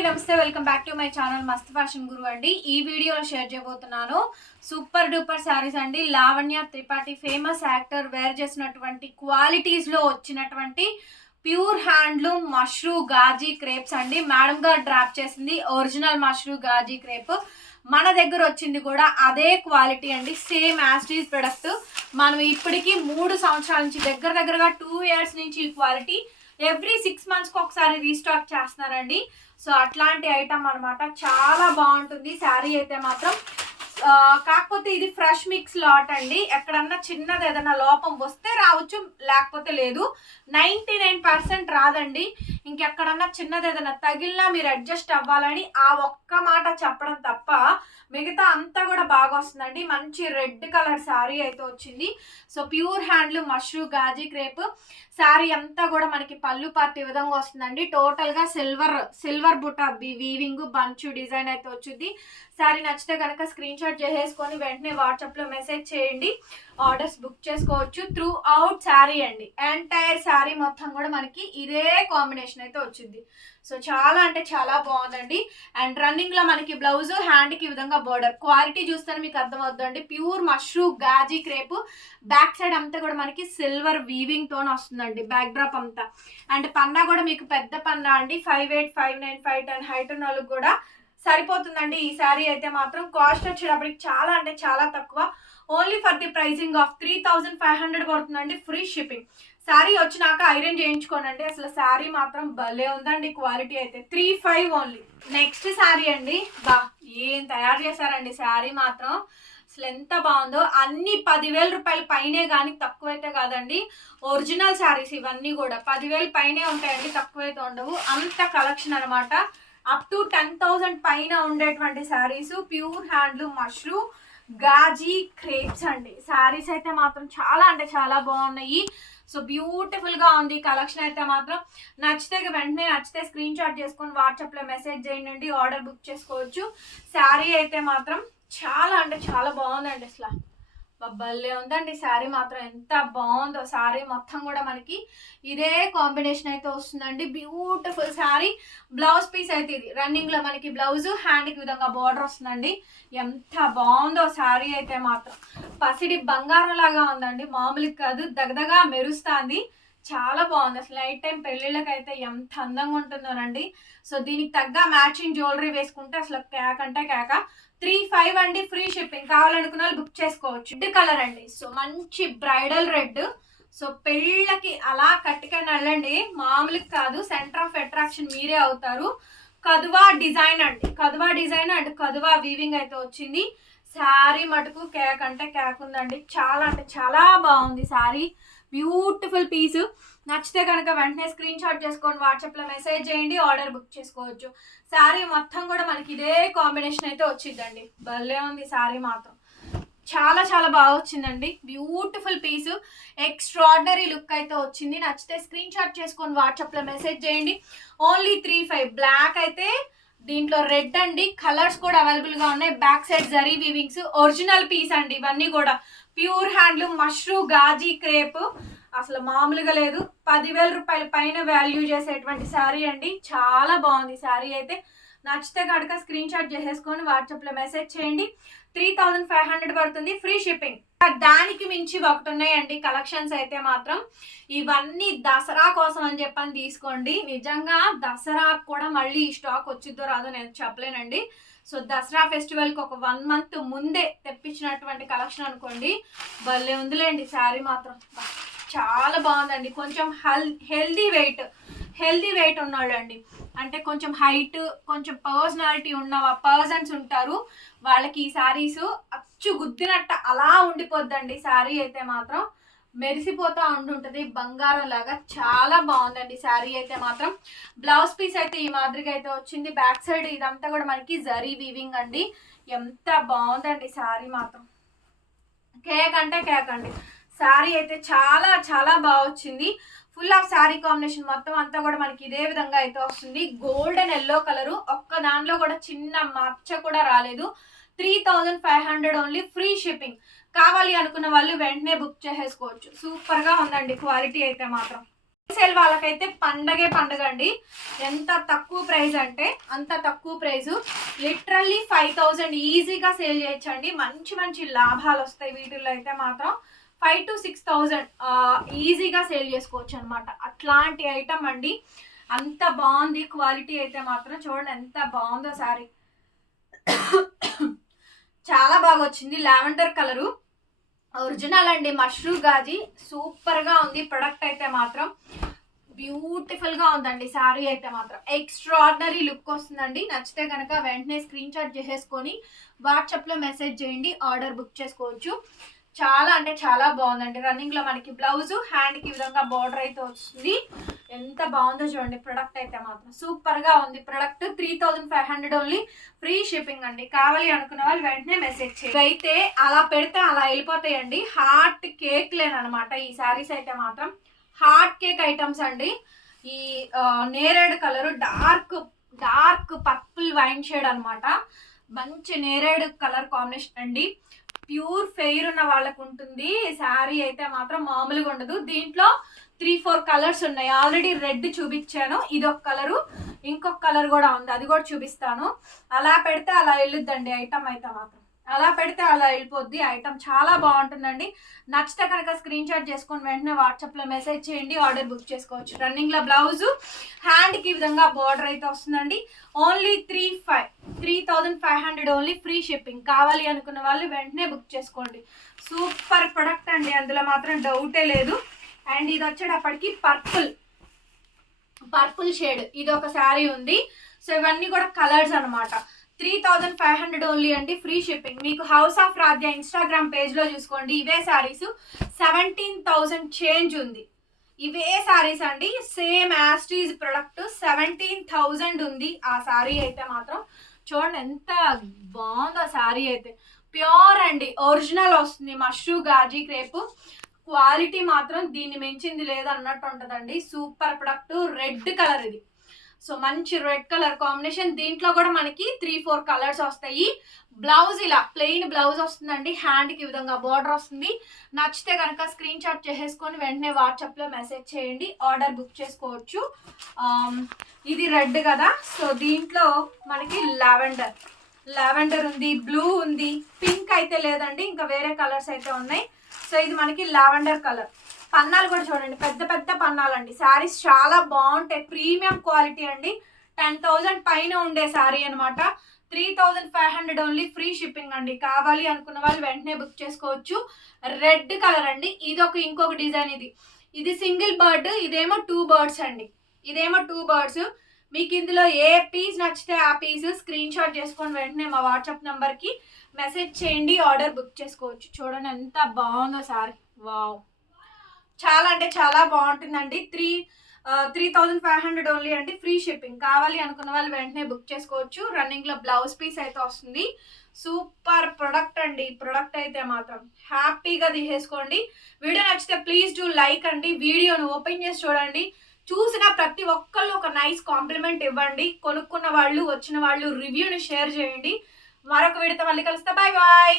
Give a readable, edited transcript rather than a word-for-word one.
అండి, నమస్తే. Welcome back to my channel Mast fashion guru అండి. ఈ వీడియోలో షేర్ చేయబోతున్నాను సూపర్ డూపర్ శారీస్ అండి. Lavanya Tripathi famous actor wear చేసినటువంటి క్వాలిటీస్ లో వచ్చినటువంటి pure handloom mashru gaji crepes అండి. మేడం గారు డ్రాప్ చేసింది ఒరిజినల్ మష్రూ గాజీ క్రేప్. మన దగ్గర వచ్చింది కూడా అదే క్వాలిటీ అండి, సేమ్ యాస్టీజ్ ప్రొడక్ట్. మనం ఇప్పటికి 3 సంవత్సరాల నుంచి దగ్గరగా 2 years నుంచి ఈ క్వాలిటీ ఎవ్రీ 6 months ఒకసారి రీస్టాక్ చేస్తున్నారండి. సో అట్లాంటి ఐటమ్ అనమాట, చాలా బాగుంటుంది శారీ అయితే మాత్రం. కాకపోతే ఇది ఫ్రెష్ మిక్స్ లాట్ అండి. ఎక్కడన్నా చిన్నది ఏదైనా లోపం వస్తే రావచ్చు, లేకపోతే లేదు. 99% రాదండి. ఇంకెక్కడన్నా చిన్నది ఏదైనా తగిలినా మీరు అడ్జస్ట్ అవ్వాలని ఆ ఒక్క మాట చెప్పడం తప్ప మిగతా అంతా కూడా బాగా వస్తుందండి. మంచి రెడ్ కలర్ శారీ అయితే వచ్చింది. So pure handloom mashru gaji crepe sari అంతా కూడా మనకి పళ్ళు పార్టీ విధంగా వస్తుందండి. టోటల్ గా సిల్వర్ బుట్ట వీవింగ్ బంచ్ డిజైన్ అయితే వచ్చింది. శారీ నచ్చితే కనుక స్క్రీన్ షాట్ చేసేసుకొని వెంటనే వాట్సాప్ లో మెసేజ్ చేయండి, ఆర్డర్స్ బుక్ చేసుకోవచ్చు. త్రూ అవుట్ శారీ అండి, ఎంటైర్ శారీ మొత్తం కూడా మనకి ఇదే కాంబినేషన్ అయితే వచ్చింది. సో చాలా అంటే చాలా బాగుందండి. అండ్ రన్నింగ్ లో మనకి బ్లౌజ్, హ్యాండ్ కి విధంగా బోర్డర్ క్వాలిటీ చూస్తేనే మీకు అర్థమవుతుందండి. Pure mashru gaji crepe. Back side అంతా కూడా మనకి సిల్వర్ వీవింగ్ తోనే వస్తుందండి బ్యాక్ డ్రాప్ అంతా. అండ్ పన్నా కూడా మీకు పెద్ద పన్నా అండి, 5'8", 5'9", 5'10" హైట్ ఉన్న వాళ్ళకి కూడా సరిపోతుందండి. ఈ శారీ అయితే మాత్రం కాస్ట్ వచ్చేటప్పటికి చాలా అంటే చాలా తక్కువ. Only for the pricing of 3500 పడుతుందండి, ఫ్రీ షిప్పింగ్. శారీ వచ్చినాక ఐరన్ చేయించుకోనండి. అసలు శారీ మాత్రం భలే ఉందండి, క్వాలిటీ అయితే 35 ఓన్లీ. నెక్స్ట్ శారీ అండి, బా ఏం తయారు చేశారండి శారీ మాత్రం. అసలు ఎంత బాగుందో. అన్ని 10,000 రూపాయల పైనే కానీ తక్కువైతే కాదండి. ఒరిజినల్ శారీస్ ఇవన్నీ కూడా 10,000 పైనే ఉంటాయండి, తక్కువైతే ఉండవు. అంత కలెక్షన్ అనమాట. అప్ టు 10,000 పైన ఉండేటువంటి saris pure handloom mashru gaji crepes అండి. శారీస్ అయితే మాత్రం చాలా అంటే చాలా బాగున్నాయి. సో బ్యూటిఫుల్ గా ఉంది కలెక్షన్ అయితే మాత్రం. నచ్చితే స్క్రీన్ షాట్ చేసుకొని వాట్సాప్ లో మెసేజ్ చేయండి, ఆర్డర్ బుక్ చేసుకోవచ్చు. శారీ అయితే మాత్రం చాలా అంటే చాలా బాగుందండి. అసలు భలే ఉందండి శారీ మాత్రం, ఎంత బాగుందో. శారీ మొత్తం కూడా మనకి ఇదే కాంబినేషన్ అయితే వస్తుందండి. బ్యూటిఫుల్ శారీ. బ్లౌజ్ పీస్ అయితే ఇది రన్నింగ్ లో మనకి బ్లౌజ్, హ్యాండ్ కి విధంగా బార్డర్ వస్తుందండి. ఎంత బాగుందో శారీ అయితే మాత్రం. పసిడి బంగారం లాగా ఉందండి, మామూలుగా కాదు, దగదగా మెరుస్తుంది. చాలా బాగుంది. అసలు నైట్ టైం పెళ్ళిళ్ళకి అయితే ఎంత అందంగా ఉంటుందోనండి. సో దీనికి తగ్గ మ్యాచింగ్ జ్యువెలరీ వేసుకుంటే అసలు కేక అంటే కేక. 35 అండి, ఫ్రీ షిప్పింగ్. కావాలనుకున్న వాళ్ళు బుక్ చేసుకోవచ్చు. రెడ్ కలర్ అండి, సో మంచి బ్రైడల్ రెడ్. సో పెళ్ళకి అలా కట్టుకొని వెళ్ళండి, మామూలుగా కాదు, సెంటర్ ఆఫ్ అట్రాక్షన్ మీరే అవుతారు. కదువా డిజైన్ అండి, కదువా డిజైన్ అండ్ కదువా వీవింగ్ అయితే వచ్చింది. శారీ మటుకు కేక్ అంటే కేక్ ఉందండి. చాలా అంటే చాలా బాగుంది శారీ. Beautiful piece. నచ్చితే కనుక వెంటనే స్క్రీన్ షాట్ చేసుకొని వాట్సాప్ లో మెసేజ్ చేయండి, ఆర్డర్ బుక్ చేసుకోవచ్చు. శారీ మొత్తం కూడా మనకి ఇదే కాంబినేషన్ అయితే వచ్చిందండి. భలే ఉంది శారీ మాత్రం, చాలా చాలా బాగా వచ్చిందండి. బ్యూటిఫుల్ పీస్, ఎక్స్ట్రాడినరీ లుక్ అయితే వచ్చింది. నచ్చితే స్క్రీన్ షాట్ చేసుకొని వాట్సాప్ లో మెసేజ్ చేయండి. ఓన్లీ 35. బ్లాక్ అయితే దీంట్లో రెడ్ అండి. కలర్స్ కూడా అవైలబుల్ గా ఉన్నాయి. Back side zari weavings, original piece అండి ఇవన్నీ కూడా. Pure handloom mashru gaji crepe. అసలు మామూలుగా లేదు, 10,000 రూపాయల పైన వాల్యూ చేసేటువంటి శారీ అండి. చాలా బాగుంది శారీ అయితే. నచ్చితే కనుక స్క్రీన్ షాట్ చేసేసుకొని వాట్సాప్ లో మెసేజ్ చేయండి. 3500 పడుతుంది, ఫ్రీ షిప్పింగ్. దానికి మించి ఒకటి ఉన్నాయండి కలెక్షన్స్ అయితే మాత్రం. ఇవన్నీ దసరా కోసం అని చెప్పని తీసుకోండి. నిజంగా దసరా కూడా మళ్ళీ ఈ స్టాక్ వచ్చిద్దో రాదో నేను చెప్పలేనండి. సో దసరా ఫెస్టివల్ కి ఒక 1 month ముందే తెప్పించినటువంటి కలెక్షన్ అనుకోండి. భలే ఉందిలేండి శారీ మాత్రం, చాలా బాగుందండి. కొంచెం హెల్దీ వెయిట్ ఉన్నాళ్ళండి, అంటే కొంచెం హైట్, కొంచెం పర్సనాలిటీ ఉన్న పర్సన్స్ ఉంటారు, వాళ్ళకి ఈ శారీస్ అచ్చు గుద్దినట్టు అలా ఉండిపోద్దండి. శారీ అయితే మాత్రం మెరిసిపోతా ఉంటుంటది బంగారం లాగా. చాలా బాగుందండి శారీ అయితే మాత్రం. బ్లౌజ్ పీస్ అయితే ఈ మాదిరిగా అయితే వచ్చింది. బ్యాక్ సైడ్ ఇదంతా కూడా మనకి జరీ వీవింగ్ అండి. ఎంత బాగుందండి శారీ మాత్రం, కేక్ అంటే కేక్ అండి. శారీ అయితే చాలా చాలా బాగా వచ్చింది. ఫుల్ ఆఫ్ శారీ కాంబినేషన్ మొత్తం అంతా కూడా మనకి ఇదే విధంగా అయితే వస్తుంది. గోల్డెన్ ఎల్లో కలరు, ఒక్క దానిలో కూడా చిన్న మచ్చ కూడా రాలేదు. 3500 ఓన్లీ, ఫ్రీ షిప్పింగ్. కావాలి అనుకున్న వాళ్ళు వెంటనే బుక్ చేసేసుకోవచ్చు. సూపర్ గా ఉందండి క్వాలిటీ అయితే మాత్రం. సేల్ వాళ్ళకైతే పండగే పండగ అండి. ఎంత తక్కువ ప్రైస్ అంటే అంత తక్కువ ప్రైస్. లిటరల్లీ 5000 ఈజీగా సేల్ చేయొచ్చండి. మంచి మంచి లాభాలు వస్తాయి వీటిల్లో అయితే మాత్రం. 5,000 to 6,000 ఈజీగా సేల్ చేసుకోవచ్చు అనమాట. అట్లాంటి ఐటమ్ అండి. అంత బాగుంది క్వాలిటీ అయితే మాత్రం. చూడండి ఎంత బాగుందో శారీ. చాలా బాగా వచ్చింది. లావెండర్ కలరు ఒరిజినల్ అండి. మష్రూమ్ గాజీ సూపర్ గా ఉంది. ప్రొడక్ట్ అయితే మాత్రం బ్యూటిఫుల్ గా ఉందండి. శారీ అయితే మాత్రం ఎక్స్ట్రాడినరీ లుక్ వస్తుందండి. నచ్చితే కనుక వెంటనే స్క్రీన్ షాట్ చేసేసుకొని వాట్సాప్ లో మెసేజ్ చేయండి, ఆర్డర్ బుక్ చేసుకోవచ్చు. చాలా అంటే చాలా బాగుందండి. రన్నింగ్ లో మనకి బ్లౌజ్, హ్యాండ్ కి విధంగా బార్డర్ అయితే వస్తుంది. ఎంత బాగుందో చూడండి. ప్రొడక్ట్ అయితే మాత్రం సూపర్ గా ఉంది. ప్రొడక్ట్ 3,500 ఓన్లీ, ఫ్రీ షిప్పింగ్ అండి. కావాలి అనుకున్న వాళ్ళు వెంటనే మెసేజ్ చేయండి. అయితే అలా పెడితే అలా వెళ్ళిపోతాయండి. హార్ట్ కేక్ లేనమాట ఈ శారీస్ అయితే మాత్రం. హార్ట్ కేక్ ఐటమ్స్ అండి. ఈ నేరేడు colour dark dark purple wine shade అనమాట. మంచి నేరేడు కలర్ కాంబినేషన్ అండి. ప్యూర్ ఫెయిర్ ఉన్న వాళ్ళకు ఉంటుంది. శారీ అయితే మాత్రం మామూలుగా ఉండదు. దీంట్లో 3-4 కలర్స్ ఉన్నాయి. ఆల్రెడీ రెడ్ చూపించాను, ఇది ఒక కలరు, ఇంకొక కలర్ కూడా ఉంది, అది కూడా చూపిస్తాను. అలా పెడితే అలా వెళ్ళుద్దండి ఐటమ్ అయితే మాత్రం. అలా పెడితే అలా వెళ్ళిపోద్ది ఐటమ్. చాలా బాగుంటుందండి. నచ్చితే కనుక స్క్రీన్ షాట్ చేసుకొని వెంటనే వాట్సాప్లో మెసేజ్ చేయండి, ఆర్డర్ బుక్ చేసుకోవచ్చు. రన్నింగ్లో బ్లౌజు, హ్యాండ్కి విధంగా బార్డర్ అయితే వస్తుందండి. Only 3,500 only, free shipping. కావాలి అనుకున్న వాళ్ళు వెంటనే బుక్ చేసుకోండి. సూపర్ ప్రొడక్ట్ అండి, అందులో మాత్రం డౌటే లేదు. అండ్ ఇది వచ్చేటప్పటికి పర్పుల్ షేడ్ ఇది ఒక శారీ ఉంది. సో ఇవన్నీ కూడా కలర్స్ అనమాట. 3,500 ఓన్లీ అండి, ఫ్రీ షిప్పింగ్. మీకు హౌస్ ఆఫ్ రాధ్య ఇన్స్టాగ్రామ్ పేజ్లో చూసుకోండి. ఇవే శారీస్ 17,000 చేంజ్ ఉంది. ఇవే శారీస్ అండి. సేమ్ యాస్టీజ్ ప్రొడక్ట్ 17,000 ఉంది ఆ శారీ అయితే మాత్రం. చూడండి ఎంత బాగుందో శారీ అయితే. ప్యూర్ అండి, ఒరిజినల్ వస్తుంది. మష్రూమ్ గాజీ క్రేప్ క్వాలిటీ మాత్రం దీన్ని మించింది లేదన్నట్టు ఉంటుందండి. Super product. రెడ్ కలర్ ఇది. సో మంచి రెడ్ కలర్ కాంబినేషన్. దీంట్లో కూడా మనకి 3-4 కలర్స్ వస్తాయి. బ్లౌజ్ ఇలా ప్లెయిన్ బ్లౌజ్ వస్తుందండి. హ్యాండ్కి విధంగా బార్డర్ వస్తుంది. నచ్చితే కనుక స్క్రీన్ షాట్ చేసేసుకొని వెంటనే వాట్సాప్లో మెసేజ్ చేయండి, ఆర్డర్ బుక్ చేసుకోవచ్చు. ఇది రెడ్ కదా, సో దీంట్లో మనకి లావెండర్ ఉంది, బ్లూ ఉంది, పింక్ అయితే లేదండి, ఇంకా వేరే కలర్స్ అయితే ఉన్నాయి. సో ఇది మనకి లావెండర్ కలర్. పన్నాలు కూడా చూడండి, పెద్ద పెద్ద పన్నాలండి. శారీస్ చాలా బాగుంటాయి. ప్రీమియం క్వాలిటీ అండి. 10,000 పైన ఉండే శారీ అనమాట. 3,500 ఓన్లీ, ఫ్రీ షిప్పింగ్ అండి. కావాలి అనుకున్న వాళ్ళు వెంటనే బుక్ చేసుకోవచ్చు. రెడ్ కలర్ అండి. ఇది ఇంకొక డిజైన్. ఇది సింగిల్ బర్డ్, ఇదేమో 2 బర్డ్స్ అండి. ఇదేమో 2 బర్డ్స్. మీకు ఇందులో ఏ పీస్ నచ్చితే ఆ పీస్ స్క్రీన్ షాట్ చేసుకొని వెంటనే మా వాట్సాప్ నెంబర్కి మెసేజ్ చేయండి, ఆర్డర్ బుక్ చేసుకోవచ్చు. చూడండి ఎంత బాగుందో శారీ. వావ్, చాలా అంటే చాలా బాగుంటుందండి. 3,500 ఓన్లీ అండి, ఫ్రీ షిప్పింగ్. కావాలి అనుకున్న వాళ్ళు వెంటనే బుక్ చేసుకోవచ్చు. రన్నింగ్లో బ్లౌజ్ పీస్ అయితే వస్తుంది. సూపర్ ప్రొడక్ట్ అండి. ప్రొడక్ట్ అయితే మాత్రం హ్యాపీగా తీసేసుకోండి. వీడియో నచ్చితే ప్లీజ్ డూ లైక్ అండి. వీడియోను ఓపెన్ చేసి చూడండి. చూసిన ప్రతి ఒక్కళ్ళు ఒక నైస్ కాంప్లిమెంట్ ఇవ్వండి. కొనుక్కున్న వాళ్ళు, వచ్చిన వాళ్ళు రివ్యూని షేర్ చేయండి. మరొక వీడియోతో మళ్ళీ కలుస్తా. Bye bye.